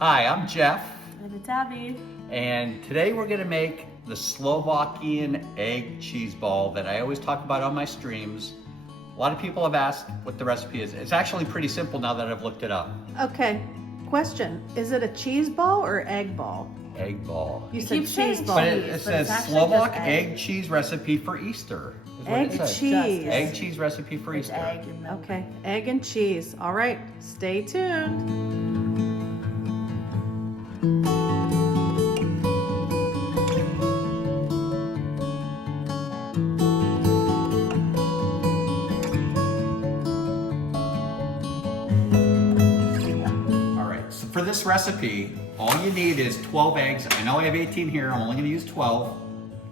Hi, I'm Jeff, And it's Abby. and today we're gonna make the Slovakian egg cheese ball that I always talk about on my streams. A lot of people have asked what the recipe is. It's actually pretty simple now that I've looked it up. Okay, question. Is it a cheese ball or egg ball? Egg ball. You You said keep saying cheese ball. But it but says it's actually Slovak just egg cheese recipe for Easter. Is what Egg it says. cheese. Egg cheese recipe for It's Easter. egg and milk. Okay, egg and cheese. All right, stay tuned. All right, so for this recipe, all you need is 12 eggs. I know I have 18 here, I'm only gonna use 12.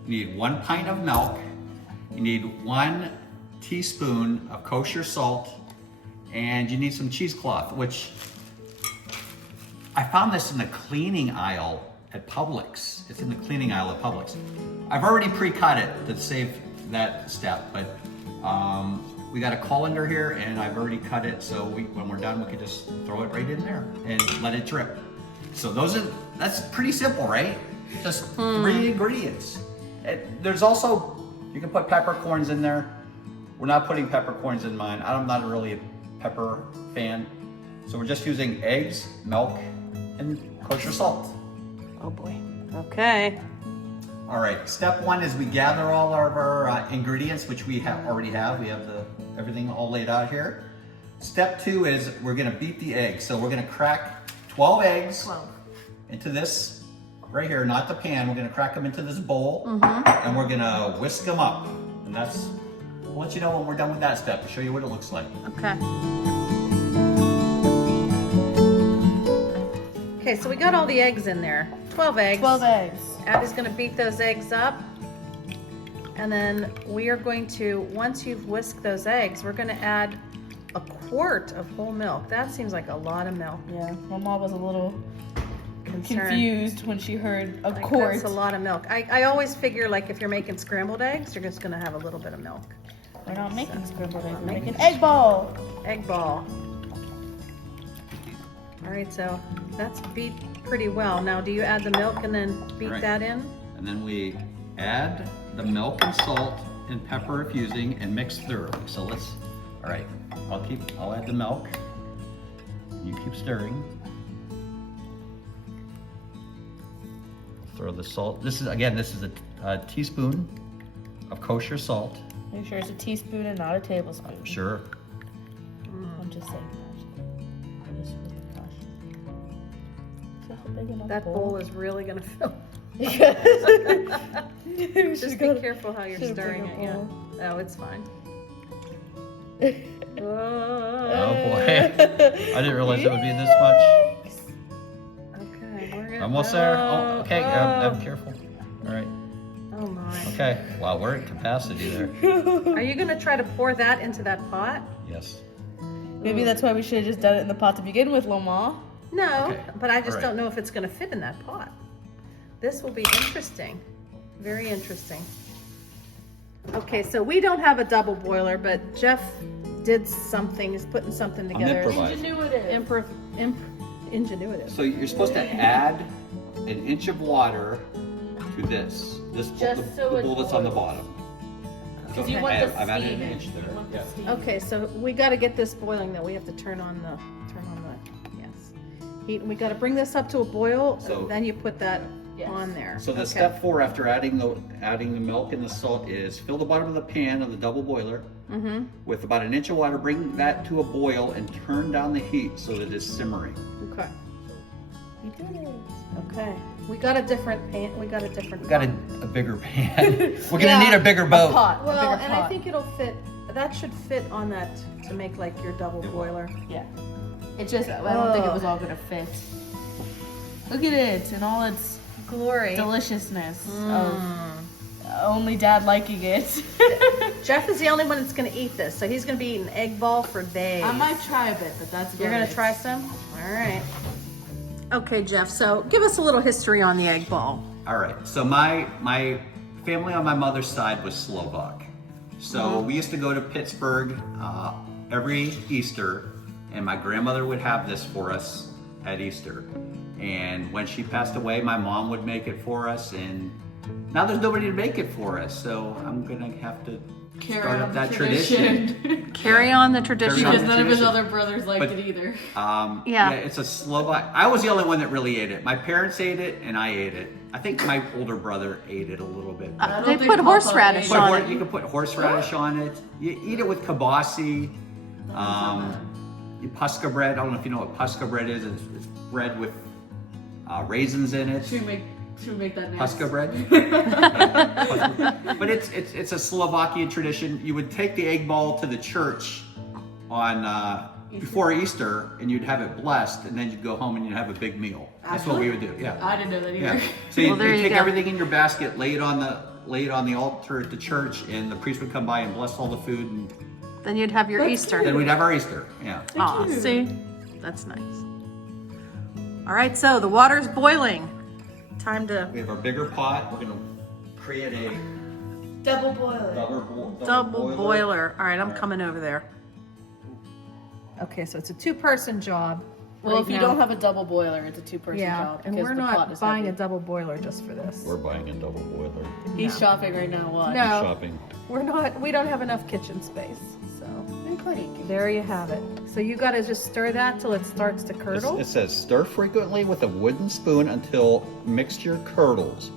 You need 1 pint of milk. You need 1 teaspoon of kosher salt, and you need some cheesecloth, which I found this in the cleaning aisle at Publix. It's in the cleaning aisle at Publix. I've already pre-cut it to save that step, but we got a colander here and I've already cut it, so when we're done, we can just throw it right in there and let it drip. So that's pretty simple, right? Just 3 ingredients. There's also, you can put peppercorns in there. We're not putting peppercorns in mine. I'm not really a pepper fan. So we're just using eggs, milk, and kosher salt. Oh boy. Okay. All right, step 1 is we gather all of our ingredients, which we already have. We have everything all laid out here. Step 2 is we're gonna beat the eggs. So we're gonna crack 12 eggs 12. into this right here, not the pan. We're gonna crack them into this bowl, and we're gonna whisk them up. And we'll let you know when we're done with that step to show you what it looks like. Okay. Okay, so we got all the eggs in there. 12 eggs. 12 eggs. Abby's gonna beat those eggs up. And then we are going to, once you've whisked those eggs, we're gonna add a quart of whole milk. That seems like a lot of milk. Yeah, my mom was a little Concerned. confused when she heard a Like, quart. that's a lot of milk. I always figure like if you're making scrambled eggs, you're just gonna have a little bit of milk. We're not making scrambled eggs, we're making- making egg ball. Egg ball. All right, so that's beat pretty well. Now, do you add the milk and then beat Right. that in? And then we add the milk and salt and pepper if using and mix thoroughly. So all right, I'll add the milk. You keep stirring. Throw the salt. This is a teaspoon of kosher salt. Make sure it's a teaspoon and not a tablespoon. Sure. I'm just saying that. Just for the gosh. Is that a big enough That bowl is really gonna fill. Just Just be careful how you're stirring it. Yeah. Oh, it's fine. Oh boy, I didn't realize it would be this much. Okay, we're gonna. Almost there. Oh, okay, I'm careful. All right. Oh my. Okay. Wow, we're at capacity there. Are you gonna try to pour that into that pot? Yes. Maybe that's why we should have just done it in the pot to begin with, Loma. No, Okay, but I just all right. don't know if it's gonna fit in that pot. This will be interesting. Very interesting. Okay, so we don't have a double boiler, but Jeff did something, is putting something together. improvising. Ingenuitive. So you're supposed to add an inch of water to this Just so the it bowl that's on the boils. bottom. So Because you want the I've added steam. an inch there. You want the Yeah. steam. Okay, so we got to get this boiling though. We have to turn on the yes. Heat. We got to bring this up to a boil. So- then you put that Yes. on there. So the Okay. step 4 after adding the milk and the salt is fill the bottom of the pan of the double boiler with about an inch of water. Bring that to a boil and turn down the heat so that it's simmering. Okay. You did it. Okay. We got a different pan. We got a different. We got pot. a bigger pan. We're gonna Yeah, need a bigger boat. Pot. Well, a bigger and pot. I think it'll fit. That should fit on that to make like your double boiler. Yeah. It just, I don't think it was all gonna fit. Look at it in all its Glory. deliciousness of only Dad liking it. Jeff is the only one that's gonna eat this, so he's gonna be eating egg ball for days. I might try a bit, but that's You're about gonna it. try some? All right. Okay, Jeff, so give us a little history on the egg ball. All right. So my family on my mother's side was Slovak. So we used to go to Pittsburgh every Easter, and my grandmother would have this for us at Easter. And when she passed away, my mom would make it for us, and now there's nobody to make it for us, so I'm gonna have to start up that tradition. Carry on the tradition. Carry on Because none of his tradition. other brothers liked But- it either. Yeah, it's a Slovak. I was the only one that really ate it. My parents ate it, and I ate it. I think my older brother ate it a little bit. but- I They don't think put Papa horseradish ate Put on hor- it. You can put horseradish on it. You eat it with kibasi, puska bread. I don't know if you know what puska bread is. It's bread with raisins in it. Should we make that next? Puska bread. But it's a Slovakian tradition. You would take the egg ball to the church on before Easter, and you'd have it blessed, and then you'd go home and you'd have a big meal. That's what we would do. Yeah. I didn't know that either. Yeah. So you, Well, there you you take go. everything in your basket, lay it on the altar at the church, and the priest would come by and bless all the food, and Then you'd have your Easter. then we'd have our Easter. Yeah. Aw, see? That's nice. All right, so the water's boiling. Time to We have our bigger pot. We're gonna create a Double boiler. double boiler. All right, I'm coming over there. Okay, so it's a two-person job. Well, right if you now. don't have a double boiler, it's a two-person Yeah, job. and because we're the pot not is buying heavy. a double boiler just for this. We're buying a double boiler. He's shopping right now. What? No, Shopping. we're not. We don't have enough kitchen space. So Plenty. there you have it. So you got to just stir that till it starts to curdle. It says stir frequently with a wooden spoon until mixture curdles.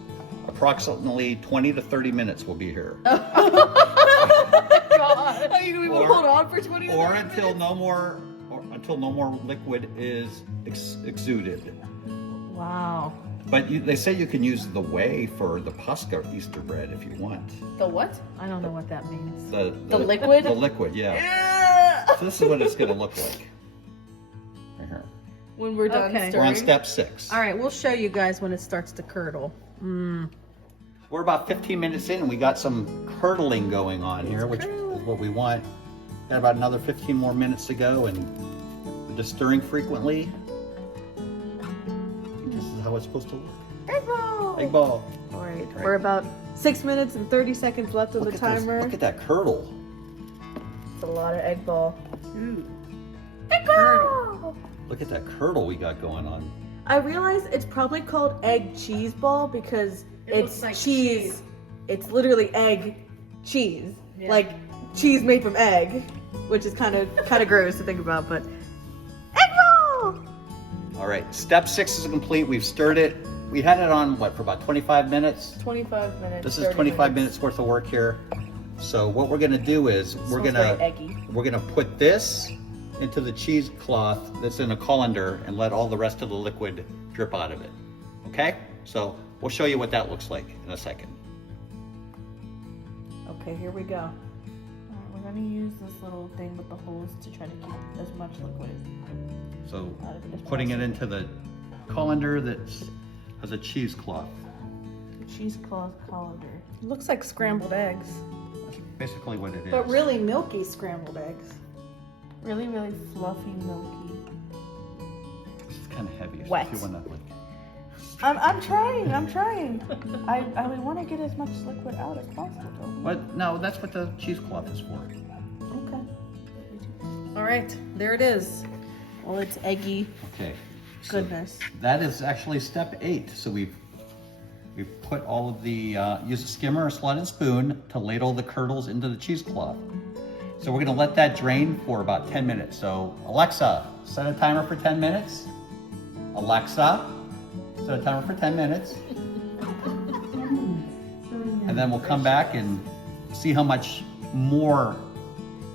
Approximately 20 to 30 minutes will be here. God. Are you gonna Or- hold on for 20 minutes? Or until no more liquid is exuded. Wow. But they say you can use the whey for the Pascha Easter bread if you want. The what? I don't know what that means. The liquid? The liquid, yeah. So this is what it's gonna look like. Right here. When we're done Okay. stirring. We're on step 6. All right, we'll show you guys when it starts to curdle. We're about 15 minutes in and we got some curdling going on here, which is what we want. Got about another 15 more minutes to go, and we're just stirring frequently. This is how it's supposed to look. Egg ball. Egg ball. All right, Right. we're about 6 minutes and 30 seconds left of the Look timer. at that curdle. It's a lot of egg ball. Egg ball! Look at that curdle we got going on. I realize it's probably called egg cheese ball because It it's looks like cheese. cheese. It's literally egg cheese, Yeah. like cheese made from egg, which is kind of gross to think about. But egg ball. All right, step 6 is complete. We've stirred it. We had it on, what, for about 25 minutes? 25 minutes. This is 30 25 minutes worth of work here. So what we're gonna do is we're Smells very gonna eggy. put this into the cheesecloth that's in a colander and let all the rest of the liquid drip out of it. Okay? So we'll show you what that looks like in a second. Okay, here we go. We're gonna use this little thing with the holes to try to keep as much liquid So out of it as putting it possible. into the colander that has a cheesecloth. Cheesecloth colander. It looks like scrambled eggs, That's basically what it is. but really milky scrambled eggs. Really, really fluffy, milky. This is kind of heavy. Wet. If you wanna, like, I'm trying. I want to get as much liquid out as possible. But no, that's what the cheesecloth is for. Okay. All right, there it is. Well, it's eggy Okay. So goodness. that is actually step 8. So we've put all of the, use a skimmer or slotted spoon to ladle the curdles into the cheesecloth. So we're gonna let that drain for about 10 minutes. So Alexa, set a timer for 10 minutes. Alexa, set a timer for 10 minutes. And then we'll come back and see how much more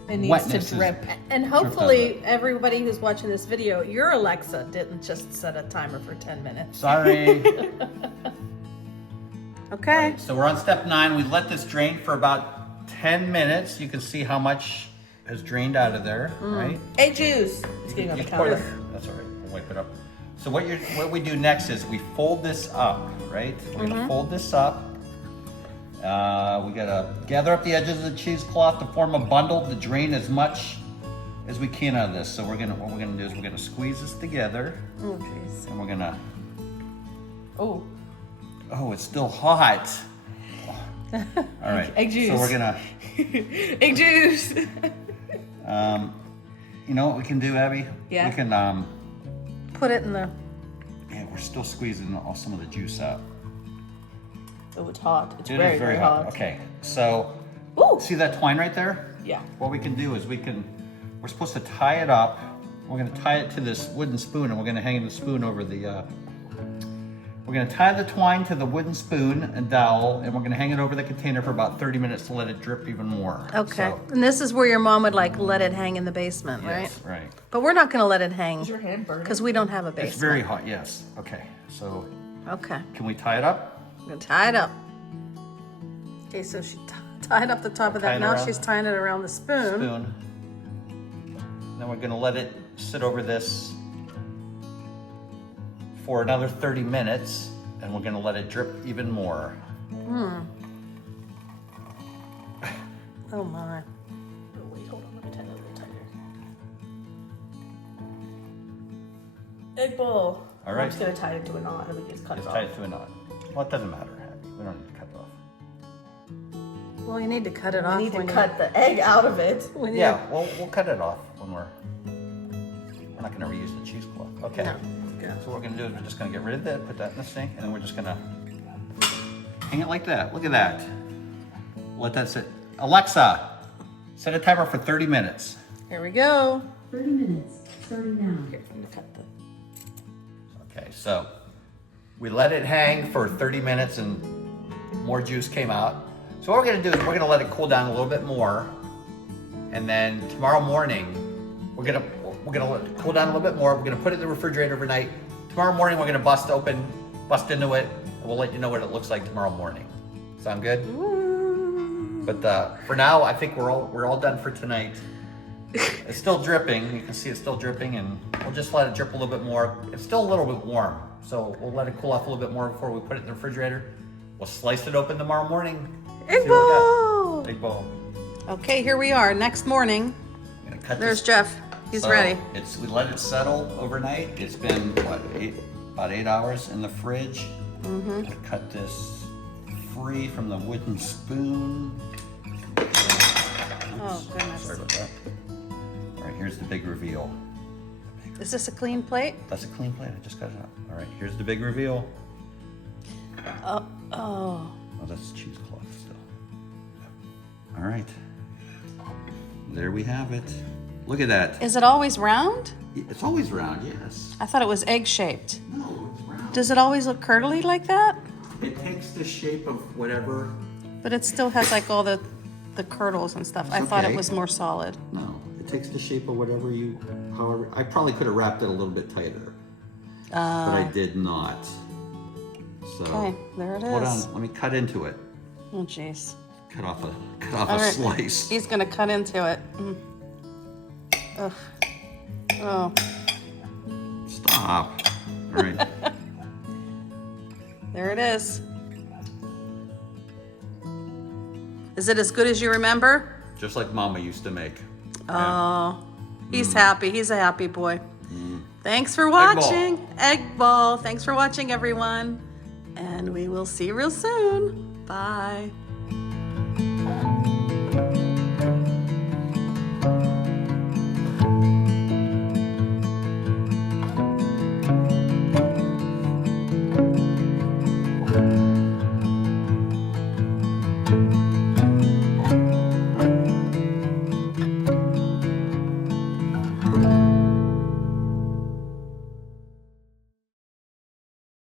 It needs wetness to drip. And hopefully everybody who's watching this video, your Alexa didn't just set a timer for 10 minutes. Sorry. Okay. So we're on step 9. We let this drain for about 10 minutes. You can see how much has drained out of there, right? Egg juice. It's getting on the You pour counter. it- That's all right. We'll wipe it up. So what we do next is we fold this up, right? We're gonna fold this up. We gotta gather up the edges of the cheesecloth to form a bundle to drain as much as we can out of this. So what we're gonna do is we're gonna squeeze this together, Oh, jeez. and we're gonna. Oh, Oh, it's still hot. All right. Egg juice. So we're gonna. Egg juice. You know what we can do, Abby? Yeah. We can Put it in the. Yeah, we're still squeezing all some of the juice out. Oh, it's hot. It's It very, is very very hot. Okay, so Ooh. see that twine right there? Yeah. What we can do is we're supposed to tie it up. We're gonna tie it to this wooden spoon, and we're gonna hang the spoon over the, we're gonna tie the twine to the wooden spoon and dowel, and we're gonna hang it over the container for about 30 minutes to let it drip even more. Okay. So, And this is where your mom would like let it hang in the basement, right? yes, right. But we're not gonna let it hang Is your hand burning? because we don't have a basement. It's very hot, yes. Okay, so Okay. can we tie it up? I'm gonna tie it up. Okay, so she tied up the top of that. Tying it Now around she's tying it around the spoon. Spoon. Then we're gonna let it sit over this for another 30 minutes, and we're gonna let it drip even more. Oh my. Oh, wait, hold on. Let me tie that a little tighter. Egg ball. All right. I'm just gonna tie it to a knot and we can just cut Just it tie off. it to a knot. Well, it doesn't matter, Abby. We don't need to cut it off. Well, you need to cut it off. We need to when you- cut the egg out of it. when you- Yeah, we'll cut it off when we're not gonna reuse the cheesecloth. Okay. No. So what we're gonna do is we're just gonna get rid of that, put that in the sink, and then we're just gonna hang it like that. Look at that. Let that sit. Alexa, set a timer for 30 minutes. Here we go. 30 minutes, starting now. Here, I'm gonna cut the. Okay, so we let it hang for 30 minutes and more juice came out. So what we're gonna do is we're gonna let it cool down a little bit more. And then tomorrow morning, we're gonna let it cool down a little bit more. We're gonna put it in the refrigerator overnight. Tomorrow morning, we're gonna bust into it, and we'll let you know what it looks like tomorrow morning. Sound good? But for now, I think we're all done for tonight. It's still dripping. You can see it's still dripping, and we'll just let it drip a little bit more. It's still a little bit warm, so we'll let it cool off a little bit more before we put it in the refrigerator. We'll slice it open tomorrow morning. Egg See what we got. ball. Egg ball. Okay, here we are. Next morning. I'm gonna cut There's this. Jeff. He's So, ready. We let it settle overnight. It's been about 8 hours in the fridge. Mm-hmm. Gonna cut this free from the wooden spoon. Oh, goodness. Sorry about that. All right, here's the big reveal. Is this a clean plate? That's a clean plate. I just cut it up. All right, here's the big reveal. Oh. Oh, that's cheesecloth still. All right. There we have it. Look at that. Is it always round? It's always round, yes. I thought it was egg shaped. No, it's round. Does it always look curdly like that? It takes the shape of whatever. But it still has like all the curdles and stuff. I thought it Okay. was more solid. No, it takes the shape of whatever you, however, I probably could have wrapped it a little bit tighter, but I did not. So, Okay, there it hold is. on, let me cut into it. Oh, jeez. Cut off a All right. slice. He's gonna cut into it. Ugh. Oh. Stop. All right. There it is. Is it as good as you remember? Just like Mama used to make. Oh, he's happy. He's a happy boy. Thanks for watching. Egg ball. Thanks for watching, everyone. And we will see you real soon. Bye.